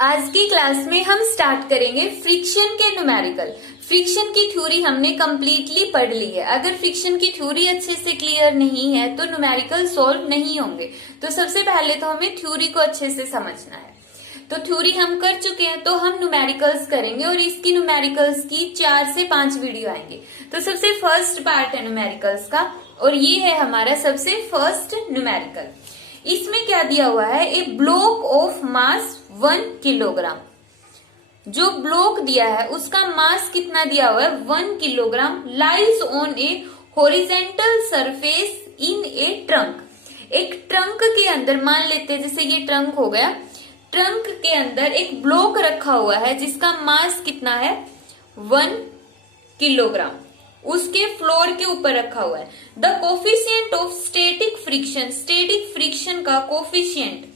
आज की क्लास में हम स्टार्ट करेंगे फ्रिक्शन के न्यूमेरिकल। फ्रिक्शन की थ्योरी हमने कंप्लीटली पढ़ ली है। अगर फ्रिक्शन की थ्योरी अच्छे से क्लियर नहीं है तो न्यूमेरिकल सॉल्व नहीं होंगे। तो सबसे पहले तो हमें थ्योरी को अच्छे से समझना है। तो थ्योरी हम कर चुके हैं, तो हम न्यूमेरिकल्स करेंगे और इसकी न्यूमेरिकल्स की 4 से 5 वीडियो आएंगे। तो सबसे फर्स्ट पार्ट है न्यूमेरिकल्स का और ये है हमारा सबसे फर्स्ट न्यूमेरिकल। इसमें क्या दिया हुआ है, ए ब्लॉक ऑफ मास 1 किलोग्राम। जो ब्लॉक दिया है उसका मास कितना दिया हुआ है, 1 kilogram, lies on A horizontal surface in A trunk. एक ट्रंक के अंदर, मान लेते हैं जैसे ये ट्रंक हो गया, ट्रंक के अंदर एक ब्लॉक रखा हुआ है जिसका मास कितना है, 1 किलोग्राम, उसके फ्लोर के ऊपर रखा हुआ है। The coefficient of static friction, static friction का coefficient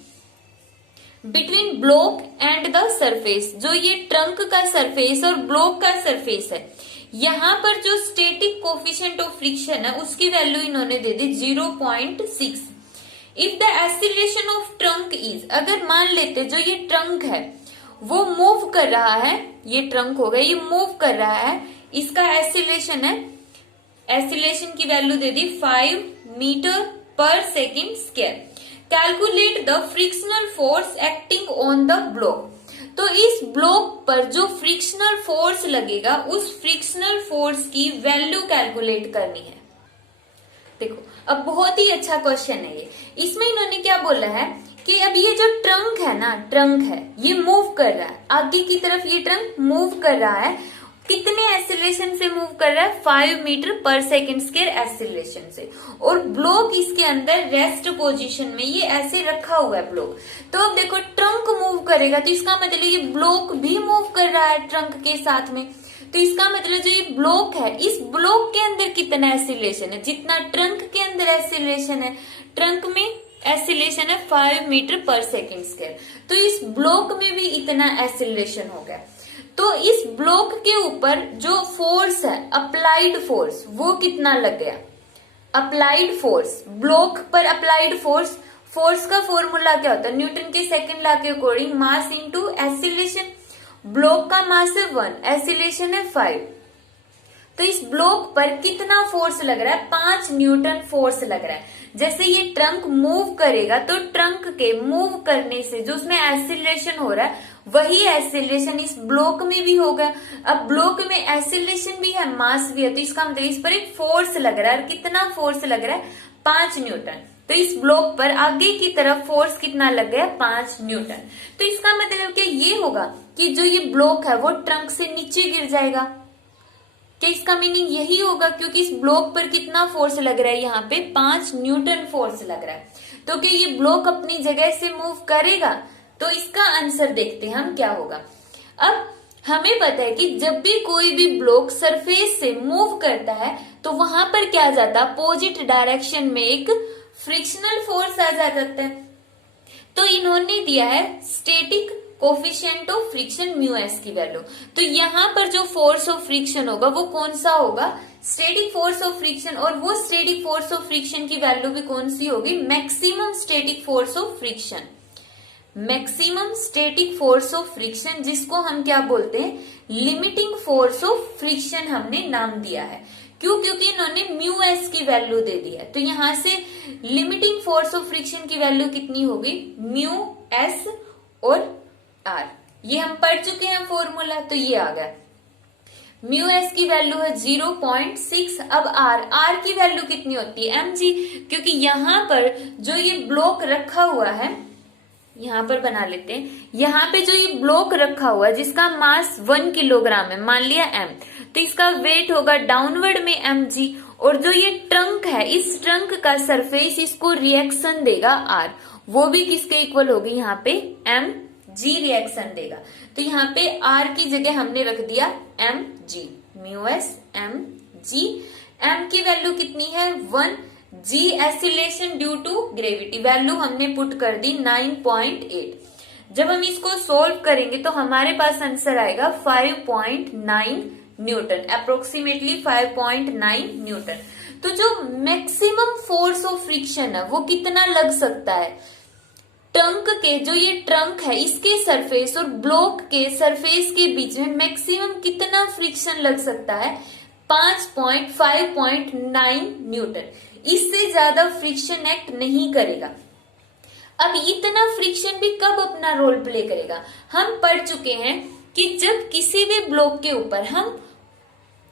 between block and the surface, जो ये ट्रंक का सरफेस और ब्लॉक का सरफेस है, यहाँ पर जो स्टैटिक कोफिशिएंट ऑफ फ्रिक्शन है उसकी वैल्यू इन्होंने दे दी 0.6। If the acceleration of trunk is, अगर मान लेते जो ये ट्रंक है वो मूव कर रहा है, ये ट्रंक हो गया, ये मूव कर रहा है, इसका एक्सीलरेशन है, एक्सीलरेशन की वैल्यू दे दी 5 मीटर पर second square. Calculate the frictional force acting on the block. तो इस ब्लॉक पर जो फ्रिक्शनल फोर्स लगेगा उस फ्रिक्शनल फोर्स की वैल्यू कैलकुलेट करनी है। देखो अब बहुत ही अच्छा क्वेश्चन है ये। इसमें इन्होंने क्या बोला है कि अब ये जो ट्रंक है ना, ट्रंक है, ये मूव कर रहा है आगे की तरफ, ये ट्रंक मूव कर रहा है, कितने एक्सीलरेशन से मूव कर रहा है, 5 मीटर पर सेकेंड स्क्वायर एक्सीलरेशन से, और ब्लॉक इसके अंदर रेस्ट पोजीशन में ये ऐसे रखा हुआ है ब्लॉक। तो अब देखो ट्रंक मूव करेगा तो इसका मतलब ये ब्लॉक भी मूव कर रहा है ट्रंक के साथ में। तो इसका मतलब जो ये ब्लॉक है, इस ब्लॉक के अंदर कितना एक्सीलरेशन है, जितना ट्रंक के अंदर एक्सीलरेशन है, ट्रंक में एक्सीलरेशन है 5 मीटर पर सेकेंड स्क्वायर, तो इस ब्लॉक में भी इतना एक्सीलरेशन हो गया। तो इस ब्लॉक के ऊपर जो फोर्स है, अप्लाइड फोर्स, वो कितना लग गया, अप्लाइड फोर्स, ब्लॉक पर अप्लाइड फोर्स, फोर्स का फॉर्मूला क्या होता है, न्यूटन के सेकंड लॉ के अकॉर्डिंग मास इनटू एक्सीलरेशन। ब्लॉक का मास है 1, एक्सीलरेशन है 5, तो इस ब्लॉक पर कितना फोर्स लग रहा है, 5 न्यूटन फोर्स लग रहा है। जैसे ये ट्रंक मूव करेगा तो ट्रंक के मूव करने से जो उसमें एक्सीलरेशन हो रहा है वही एक्सीलरेशन इस ब्लॉक में भी होगा। अब ब्लॉक में एक्सीलरेशन भी है, मास भी है, तो इसका मतलब इस पर एक फोर्स लग रहा है, और कितना फोर्स लग रहा है, 5 न्यूटन। तो इस ब्लॉक पर आगे की तरफ फोर्स कितना लग गया, 5 न्यूटन। तो इसका मतलब क्या ये होगा कि जो ये ब्लॉक है वो ट्रंक से नीचे गिर जाएगा। क्या इसका मीनिंग यही होगा, क्योंकि इस ब्लॉक पर कितना फोर्स लग रहा है, यहाँ पे 5 न्यूटन फोर्स लग रहा है। तो क्या ये ब्लॉक अपनी जगह से मूव करेगा? तो इसका आंसर देखते हैं हम क्या होगा। अब हमें पता है कि जब भी कोई भी ब्लॉक सरफेस से मूव करता है तो वहां पर क्या जाता है, अपोजिट डायरेक्शन में एक फ्रिक्शनल फोर्स आ जाता है। तो इन्होंने दिया है static coefficient of friction mu S की वैल्यू। तो यहाँ पर जो फोर्स ऑफ फ्रिक्शन होगा वो कौन सा होगा, स्टैटिक फोर्स ऑफ फ्रिक्शन, और वो स्टैटिक फोर्स ऑफ फ्रिक्शन की वैल्यू भी कौन सी होगी, maximum static force of friction. Maximum static force of friction, जिसको हम क्या बोलते हैं, लिमिटिंग फोर्स ऑफ फ्रिक्शन हमने नाम दिया है। क्यों? क्योंकि इन्होंने म्यू एस की वैल्यू दे दी है। तो यहां से लिमिटिंग फोर्स ऑफ फ्रिक्शन की वैल्यू कितनी होगी, म्यू एस और आर, ये हम पढ़ चुके हैं फॉर्मूला, तो ये आ गया। म्यू एस की वैल्यू है 0.6। अब आर की वैल्यू कितनी होती है, एम जी, क्योंकि यहाँ पर जो ये ब्लॉक रखा हुआ है, यहाँ पर बना लेते हैं, यहाँ पे जो ये ब्लॉक रखा हुआ है जिसका मास 1 किलोग्राम है, मान लिया एम, तो इसका वेट होगा डाउनवर्ड में एम जी, और जो ये ट्रंक है, इस ट्रंक का सरफेस इसको रिएक्शन देगा आर, वो भी किसके इक्वल होगी, यहाँ पे एम जी रिएक्शन देगा। तो यहाँ पे आर की जगह हमने रख दिया M G, mu S M G. M की वैल्यू कितनी है, 1, G acceleration due to gravity, value हमने पुट कर दी 9.8। जब हम इसको सोल्व करेंगे तो हमारे पास आंसर आएगा 5.9 न्यूटन, अप्रोक्सीमेटली 5.9 न्यूटन। तो जो मैक्सिमम फोर्स ऑफ फ्रिक्शन है वो कितना लग सकता है, ट्रंक के जो ये ट्रंक है इसके सरफेस और ब्लॉक के सरफेस के बीच में मैक्सिमम कितना फ्रिक्शन लग सकता है? 5.9 न्यूटन। इससे ज्यादा फ्रिक्शन एक्ट नहीं करेगा। अब इतना फ्रिक्शन भी कब अपना रोल प्ले करेगा? हम पढ़ चुके हैं कि जब किसी भी ब्लॉक के ऊपर हम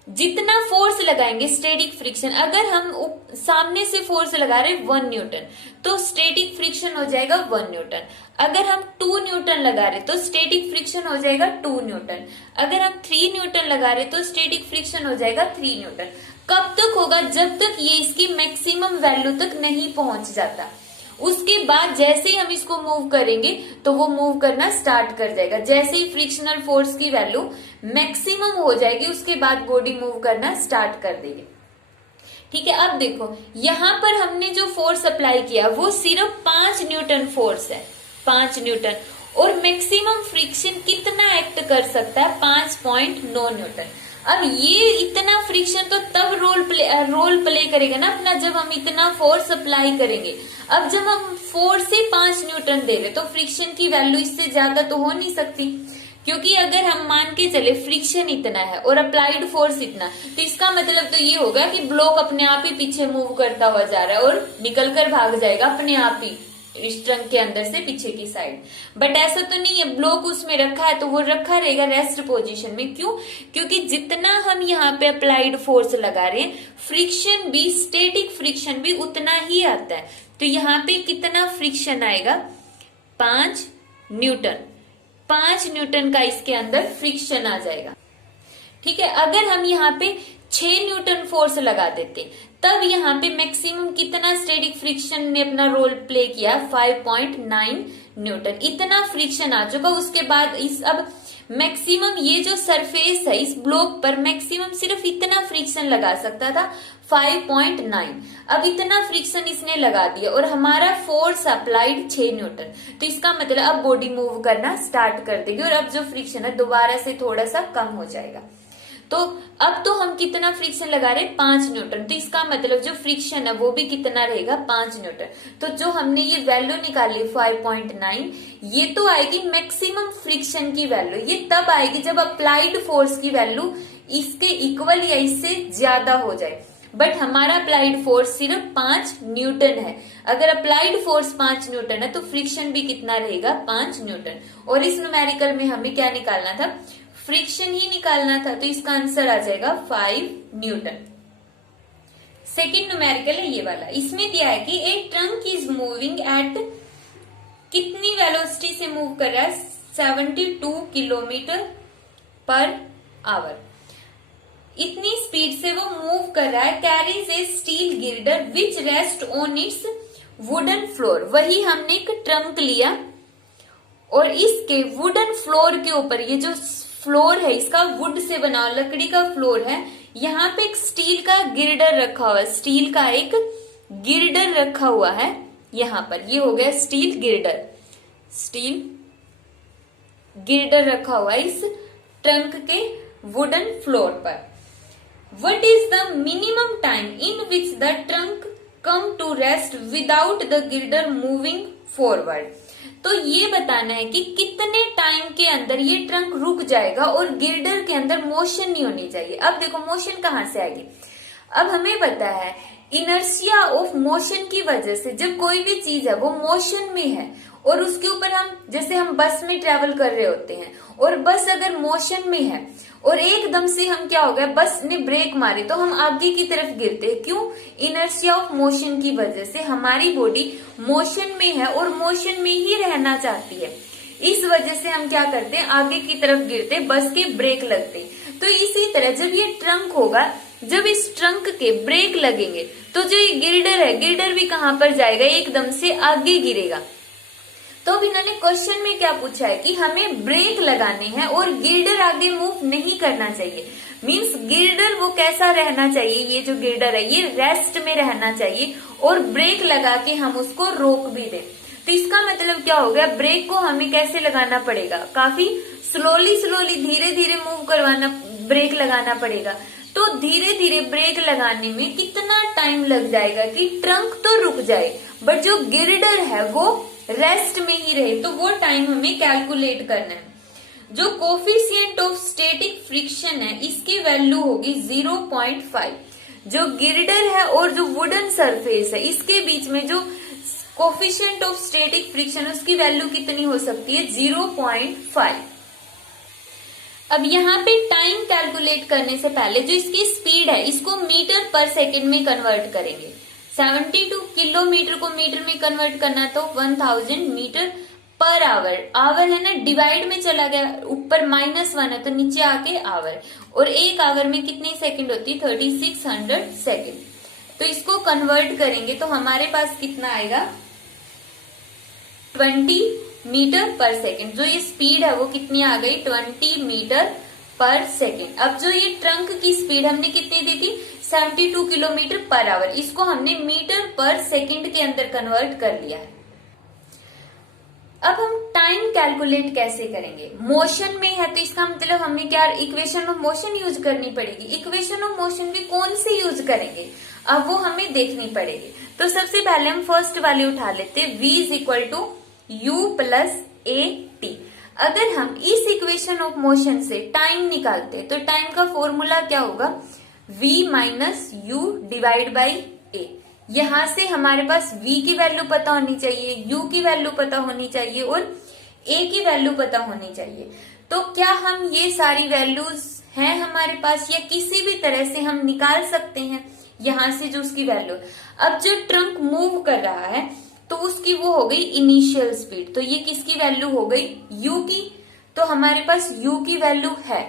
जितना फोर्स लगाएंगे स्टैटिक फ्रिक्शन, अगर हम सामने से फोर्स लगा रहे 1 न्यूटन तो स्टैटिक फ्रिक्शन हो जाएगा 1 न्यूटन। अगर हम 2 न्यूटन लगा रहे तो स्टैटिक फ्रिक्शन हो जाएगा 2 न्यूटन। अगर हम 3 न्यूटन लगा रहे तो स्टैटिक फ्रिक्शन हो जाएगा 3 न्यूटन। कब तक होगा? जब तक ये इसकी मैक्सिमम वैल्यू तक नहीं पहुंच जाता। उसके बाद जैसे ही हम इसको मूव करेंगे तो वो मूव करना स्टार्ट कर जाएगा। जैसे ही फ्रिक्शनल फोर्स की वैल्यू मैक्सिमम हो जाएगी उसके बाद बॉडी मूव करना स्टार्ट कर देगी। ठीक है, अब देखो यहां पर हमने जो फोर्स अप्लाई किया वो सिर्फ 5 न्यूटन फोर्स है, 5 न्यूटन। और मैक्सिमम फ्रिक्शन कितना एक्ट कर सकता है? 5.9 न्यूटन। अब ये इतना फ्रिक्शन तो तब रोल प्ले करेगा ना अपना, जब हम इतना फोर्स अप्लाई करेंगे। अब जब हम 4 से 5 न्यूटन दे रहे तो फ्रिक्शन की वैल्यू इससे ज्यादा तो हो नहीं सकती, क्योंकि अगर हम मान के चले फ्रिक्शन इतना है और अप्लाइड फोर्स इतना, तो इसका मतलब तो ये होगा कि ब्लॉक अपने आप ही पीछे मूव करता हुआ जा रहा है और निकलकर भाग जाएगा अपने आप ही इस ट्रंक के अंदर से पीछे की साइड। बट ऐसा तो नहीं है, ब्लॉक उसमें रखा है तो वो रखा रहेगा रेस्ट पोजीशन में। क्यों? क्योंकि जितना हम यहाँ पे अप्लाइड फोर्स लगा रहे हैं फ्रिक्शन भी, स्टैटिक फ्रिक्शन भी उतना ही आता है। तो यहाँ पे कितना फ्रिक्शन आएगा? 5 न्यूटन। 5 न्यूटन का इसके अंदर फ्रिक्शन आ जाएगा। ठीक है, अगर हम यहाँ पे 6 न्यूटन फोर्स लगा देते तब यहाँ पे मैक्सिमम कितना स्टैटिक फ्रिक्शन ने अपना रोल प्ले किया? 5.9 न्यूटन। इतना फ्रिक्शन आ चुका। उसके बाद इस अब मैक्सिमम ये जो सरफेस है इस ब्लॉक पर मैक्सिमम सिर्फ इतना फ्रिक्शन लगा सकता था, 5.9। अब इतना फ्रिक्शन इसने लगा दिया और हमारा फोर्स अप्लाइड 6 न्यूटन। तो इसका मतलब अब बॉडी मूव करना स्टार्ट कर देगी और अब जो फ्रिक्शन है दोबारा से थोड़ा सा कम हो जाएगा। तो अब तो हम कितना फ्रिक्शन लगा रहे हैं? 5 न्यूटन। तो इसका मतलब जो फ्रिक्शन है वो भी कितना रहेगा? 5 न्यूटन। तो जो हमने ये वैल्यू निकाली 5.9, ये तो आएगी मैक्सिमम फ्रिक्शन की वैल्यू। ये तब आएगी जब अप्लाइड फोर्स की वैल्यू इसके इक्वल या इससे ज्यादा हो जाए। बट हमारा अप्लाइड फोर्स सिर्फ 5 न्यूटन है। अगर अप्लाइड फोर्स 5 न्यूटन है तो फ्रिक्शन भी कितना रहेगा? 5 न्यूटन। और इस न्यूमेरिकल में हमें क्या निकालना था? फ्रिक्शन ही निकालना था। तो इसका आंसर आ जाएगा 5 न्यूटन। सेकेंड न्यूमेरिकल है ये वाला। इसमें दिया है कि ए ट्रंक इज मूविंग एट, कितनी वेलोसिटी से मूव कर रहा है? 72 किलोमीटर पर आवर। इतनी स्पीड से वो मूव कर रहा है। Carries a steel girder which rest on its wooden floor. वही हमने एक ट्रंक लिया और इसके वुडन फ्लोर के ऊपर, ये जो फ्लोर है इसका वुड से बना लकड़ी का फ्लोर है, यहाँ पे एक स्टील का गिर्डर रखा हुआ है। स्टील का एक गिर्डर रखा हुआ है यहाँ पर। ये हो गया स्टील गिर्डर। स्टील गिर्डर रखा हुआ है इस ट्रंक के वुडन फ्लोर पर। What is the minimum time in which the trunk come to rest without the girder moving forward? तो ये बताना है कि कितने टाइम के अंदर ये ट्रंक रुक जाएगा और गिर्डर के अंदर मोशन नहीं होनी चाहिए। अब देखो मोशन कहाँ से आएगी? अब हमें पता है इनर्शिया ऑफ मोशन की वजह से जब कोई भी चीज है वो मोशन में है और उसके ऊपर हम, जैसे हम बस में ट्रेवल कर रहे होते हैं और बस अगर मोशन में है और एकदम से हम क्या हो गया, बस ने ब्रेक मारी तो हम आगे की तरफ गिरते हैं। क्यों? इनर्शिया ऑफ मोशन की वजह से। हमारी बॉडी मोशन में है और मोशन में ही रहना चाहती है। इस वजह से हम क्या करते हैं? आगे की तरफ गिरते, बस के ब्रेक लगते। तो इसी तरह जब ये ट्रंक होगा, जब इस ट्रंक के ब्रेक लगेंगे तो जो ये गिर्डर है, गिर्डर भी कहाँ पर जाएगा? एकदम से आगे गिरेगा। तो अब इन्होंने क्वेश्चन में क्या पूछा है कि हमें ब्रेक लगाने हैं और गिर्डर आगे मूव नहीं करना चाहिए। मींस गिर्डर वो कैसा रहना चाहिए? ये जो गिर्डर है ये रेस्ट में रहना चाहिए और ब्रेक लगा के हम उसको रोक भी दें। तो इसका मतलब क्या हो गया? ब्रेक को हमें कैसे लगाना पड़ेगा? काफी स्लोली धीरे धीरे मूव करवाना, ब्रेक लगाना पड़ेगा। तो धीरे धीरे ब्रेक लगाने में कितना टाइम लग जाएगा कि ट्रंक तो रुक जाए बट जो गिर्डर है वो रेस्ट में ही रहे, तो वो टाइम हमें कैलकुलेट करना है। जो कोफिशिएंट ऑफ स्टैटिक फ्रिक्शन है इसकी वैल्यू होगी 0.5। जो गिर्डर है और जो वुडन सरफेस है इसके बीच में जो कोफिशिएंट ऑफ स्टैटिक फ्रिक्शन उसकी वैल्यू कितनी हो सकती है, 0.5। अब यहाँ पे टाइम कैलकुलेट करने से पहले जो इसकी स्पीड है इसको मीटर पर सेकंड में कन्वर्ट करेंगे। 72 किलोमीटर को मीटर में कन्वर्ट करना तो 1000 मीटर पर आवर। आवर है ना, डिवाइड में चला गया, ऊपर -1 है तो नीचे आके आवर। और एक आवर में कितनी सेकंड होती है, 3600 सेकंड। तो इसको कन्वर्ट करेंगे तो हमारे पास कितना आएगा, 20 मीटर पर सेकंड। जो ये स्पीड है वो कितनी आ गई, 20 मीटर पर सेकंड। अब जो ये ट्रंक की स्पीड हमने कितनी दी थी, 72 किलोमीटर पर आवर, इसको हमने मीटर पर सेकंड के अंदर कन्वर्ट कर लिया है। अब हम टाइम कैलकुलेट कैसे करेंगे, मोशन में है तो इसका मतलब हमें क्या, इक्वेशन ऑफ मोशन यूज करनी पड़ेगी। इक्वेशन ऑफ मोशन भी कौन सी यूज करेंगे, अब वो हमें देखनी पड़ेगी। तो सबसे पहले हम फर्स्ट वाले उठा लेते हैं, v is equal to u plus A T. अगर हम इस इक्वेशन ऑफ मोशन से टाइम निकालते तो टाइम का फॉर्मूला क्या होगा, v minus U divide by A. यहां से हमारे पास v की वैल्यू पता होनी चाहिए, u की वैल्यू पता होनी चाहिए और a की वैल्यू पता होनी चाहिए। तो क्या हम ये सारी वैल्यूज हैं हमारे पास, या किसी भी तरह से हम निकाल सकते हैं यहां से जो उसकी वैल्यू। अब जो ट्रंक मूव कर रहा है तो उसकी वो हो गई इनिशियल स्पीड, तो ये किसकी वैल्यू हो गई, u की। तो हमारे पास u की वैल्यू है।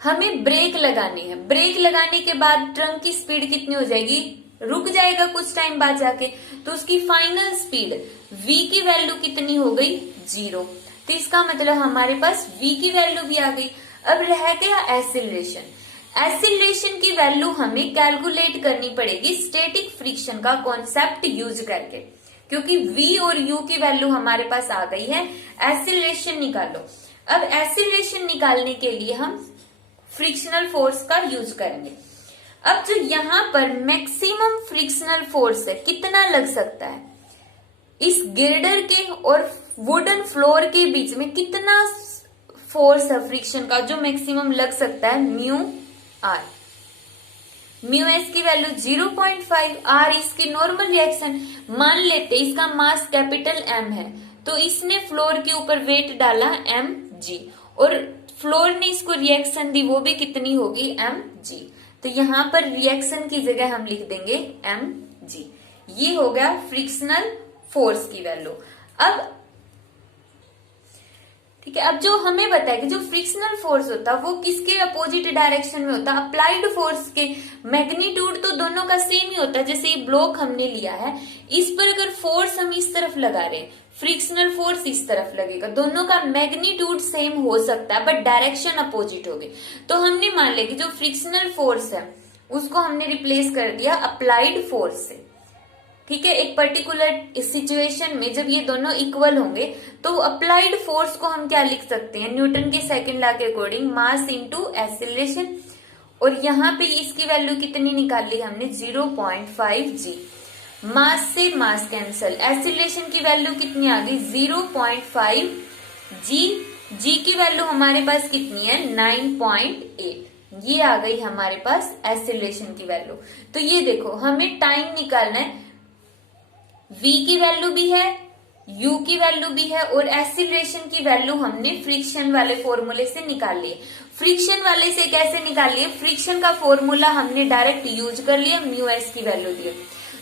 हमें ब्रेक लगानी है, ब्रेक लगाने के बाद ट्रंक की स्पीड कितनी हो जाएगी, रुक जाएगा कुछ टाइम बाद जाके, तो उसकी फाइनल स्पीड v की वैल्यू कितनी हो गई, 0। तो इसका मतलब हमारे पास v की वैल्यू भी आ गई। अब रह गया एक्सीलरेशन। एक्सीलरेशन की वैल्यू हमें कैलकुलेट करनी पड़ेगी स्टैटिक फ्रिक्शन का कॉन्सेप्ट यूज करके, क्योंकि v और u की वैल्यू हमारे पास आ गई है। एक्सीलरेशन निकालो। अब एक्सीलरेशन निकालने के लिए हम फ्रिक्शनल फोर्स का यूज करेंगे। अब जो यहाँ पर मैक्सिमम फ्रिक्शनल फोर्स है कितना लग सकता है, इस गिर्डर के और वुडन फ्लोर के बीच में कितना फोर्स है फ्रिक्शन का जो मैक्सिमम लग सकता है, म्यू आर। म्यू एस की वैल्यू 0.5, आर इसकी नॉर्मल रिएक्शन। मान लेते इसका मास कैपिटल एम है तो इसने फ्लोर के ऊपर वेट डाला एम जी, और फ्लोर ने इसको रिएक्शन दी वो भी कितनी होगी, एम जी। तो यहाँ पर रिएक्शन की जगह हम लिख देंगे एम जी। ये हो गया फ्रिक्शनल फोर्स की वैल्यू। अब ठीक है, अब जो हमें बताया कि जो फ्रिक्शनल फोर्स होता है वो किसके अपोजिट डायरेक्शन में होता है, अप्लाइड फोर्स के। मैग्नीट्यूड तो दोनों का सेम ही होता है। जैसे ये ब्लॉक हमने लिया है, इस पर अगर फोर्स हम इस तरफ लगा रहे हैं, फ्रिक्शनल फोर्स इस तरफ लगेगा, दोनों का मैग्नीट्यूड सेम हो सकता है बट डायरेक्शन अपोजिट होगी। तो हमने मान लिया कि जो फ्रिक्शनल फोर्स है उसको हमने रिप्लेस कर दिया अप्लाइड फोर्स से। ठीक है, एक पर्टिकुलर सिचुएशन में जब ये दोनों इक्वल होंगे तो अप्लाइड फोर्स को हम क्या लिख सकते हैं, न्यूटन के सेकंड लॉ के अकॉर्डिंग मास इनटू एक्सीलरेशन। और यहाँ पे इसकी वैल्यू कितनी निकाल ली हमने, 0.5 जी। मास से मास कैंसल, एक्सीलरेशन की वैल्यू कितनी आ गई, 0.5 जी। जी की वैल्यू हमारे पास कितनी है, 9.8। ये आ गई हमारे पास एक्सीलरेशन की वैल्यू। तो ये देखो हमें टाइम निकालना है, v की वैल्यू भी है, u की वैल्यू भी है, और एक्सीलरेशन की वैल्यू हमने फ्रिक्शन वाले फॉर्मूले से निकाल ली। फ्रिक्शन वाले से कैसे निकाल लिए, फ्रिक्शन का फॉर्मूला हमने डायरेक्ट यूज कर लिया, म्यू एस की वैल्यू दी,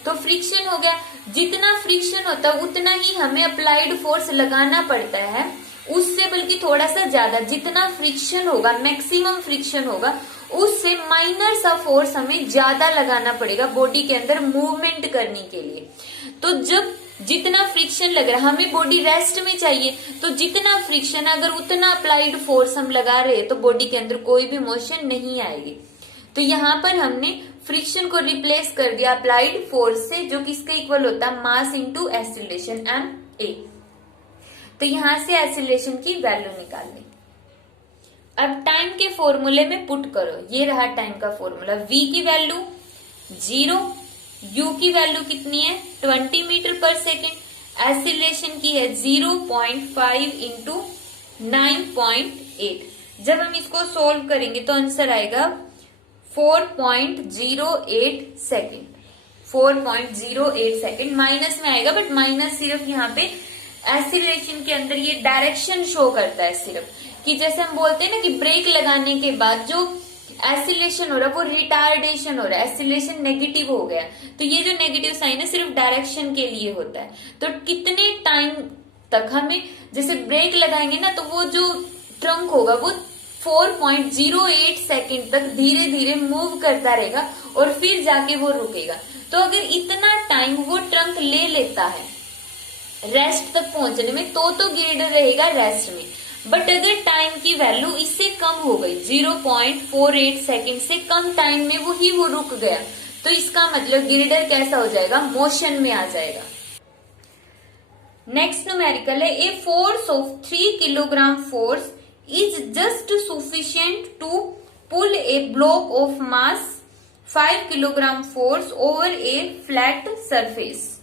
तो फ्रिक्शन हो गया। जितना फ्रिक्शन होता है उतना ही हमें अप्लाइड फोर्स लगाना पड़ता है, उससे बल्कि थोड़ा सा ज्यादा। जितना फ्रिक्शन होगा, मैक्सिमम फ्रिक्शन होगा, उससे माइनर सा फोर्स हमें ज्यादा लगाना पड़ेगा बॉडी के अंदर मूवमेंट करने के लिए। तो जब जितना फ्रिक्शन लग रहा है, हमें बॉडी रेस्ट में चाहिए, तो जितना फ्रिक्शन अगर उतना अप्लाइड फोर्स हम लगा रहे हैं तो बॉडी के अंदर कोई भी मोशन नहीं आएगी। तो यहाँ पर हमने फ्रिक्शन को रिप्लेस कर दिया अप्लाइड फोर्स से, जो किसके इक्वल होता है, mass into acceleration M A. तो यहां से एक्सीलरेशन की वैल्यू निकाल ली। अब टाइम के फॉर्मूले में पुट करो, ये रहा टाइम का फॉर्मूला। v की वैल्यू 0, u की वैल्यू कितनी है, 20 मीटर पर सेकेंड, एक्सीलरेशन की है 0.5 इंटू 9.8। जब हम इसको सोल्व करेंगे तो आंसर आएगा 4.08 सेकेंड। 4.08 सेकेंड माइनस में आएगा, बट माइनस सिर्फ यहाँ पे एक्सीलरेशन के अंदर ये डायरेक्शन शो करता है सिर्फ, कि जैसे हम बोलते हैं ना कि ब्रेक लगाने के बाद जो एक्सीलरेशन हो रहा है वो रिटार्डेशन हो रहा है, एक्सीलरेशन नेगेटिव हो गया, तो ये जो नेगेटिव साइन है सिर्फ डायरेक्शन के लिए होता है। तो कितने टाइम तक हमें जैसे ब्रेक लगाएंगे ना, तो वो जो ट्रंक होगा वो 4.08 सेकेंड तक धीरे धीरे मूव करता रहेगा और फिर जाके वो रुकेगा। तो अगर इतना टाइम वो ट्रंक ले लेता है रेस्ट तक पहुंचने में, तो गियर्डर रहेगा रेस्ट में। बट अगर टाइम की वैल्यू इससे कम हो गई, 0.48 सेकेंड से कम टाइम में वो रुक गया, तो इसका मतलब गियर्डर कैसा हो जाएगा, मोशन में आ जाएगा। नेक्स्ट न्यूमेरिकल है, a force of 3 kilogram force is just sufficient to pull a block of mass 5 kilogram force over a flat surface.